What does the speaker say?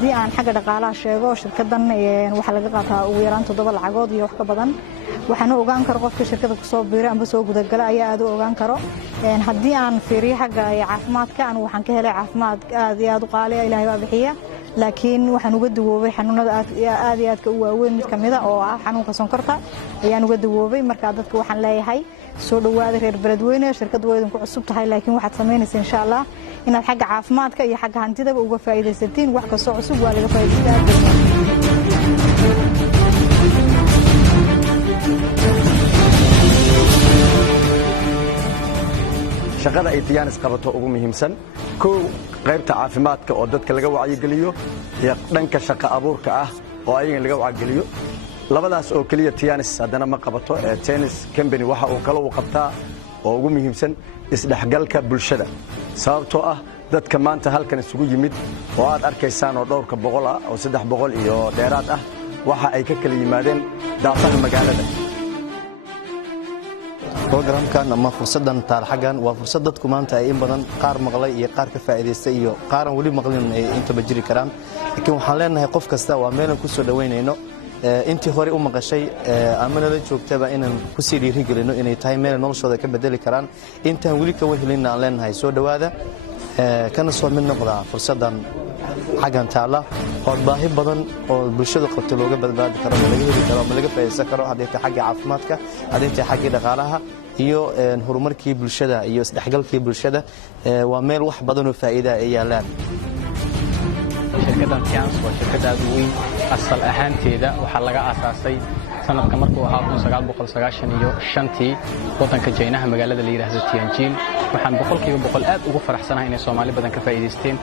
haddii aan xagga dhaqaalaha sheego shirkadan waxa laga qaataa ugu yaraan 7 lacagood iyo wax ka badan waxaan ogaan karo qofka shirkada ku soo biiray amba soo gudagala ayaa aad u ogaan karo haddii aan fiiriyo xagga caafimaadka aan waxaan ka helay caafimaad aad iyo aad u qaali ah Ilaahay waa bixiya laakiin waxaan uga dawoobay xanuunada aad iyo aad ka waaweyn mid kamid ah oo ah xanuunka sonkorta ayaan uga dawoobay marka dadka waxaan leeyahay soo dhawaada reer Beledweyne shirkadu way idinku cusub tahay laakiin waxaad sameynaysaa insha Allah inaad xagga caafimaadka iyo xagga hantidaba uga faa'iideysatiin wax ka soo cusub waa laga faa'iideystaa shaqada ay Tiyanis qabato ugu muhiimsan qaybta caafimaadka oo dadka laga wacyigeliyo iyo dhanka shaqo abuurka ah oo ayaga laga wacyigeliyo labadaas oo kaliya Tiyanis hadana ma qabato Tiyanis company waxa uu kala u qabtaa oo ugu muhiimsan isdhaxgalka bulshada sababtoo ah dadka maanta halkan isugu yimid oo aad arkaysaan oo dhowrka boqol ah oo 300 iyo dheeraad ah waxa ay ka kala yimaadeen daafaha magaalada programkan ama fursadan taarixagan waa fursad dadku maanta ay in badan qaar maqlay iyo qaar ka faa'iideystay iyo qaaran wali maqlin ay inta bajiri karaan laakiin waxaan leenahay qof kasta waa meel ku soo dhaweynayno intii hore u maqashay ama la joogtaba inaan ku sii dhiirigelino inay tahay meel noloshooda ka bedeli karaan intaan wali ka wehelin aan leenahay soo dhawaada kana soo mid noqda fursadan xagan taala oo baahi badan oo bulshada qabto looga badbaadi karo laga heli karo ama laga faa'iideysan karo haddii xagga caafimaadka haddii xagga dhaqaalaha iyo horumarkii bulshada iyo isdhaxgalkii bulshada waa meel wax badan oo faa'iido ay yaalaan shirkadan Tiyanis waa shirkad aad u weyn asal ahaanteeda waxa laga aasaasay sanadka markuu ahaa 1995 wadanka Jaynaha magaalada la yiraahdo Tianjin waxaan boqolkiiba boqol aad ugu faraxsanahay in Soomaali badan ka faa'iideysteen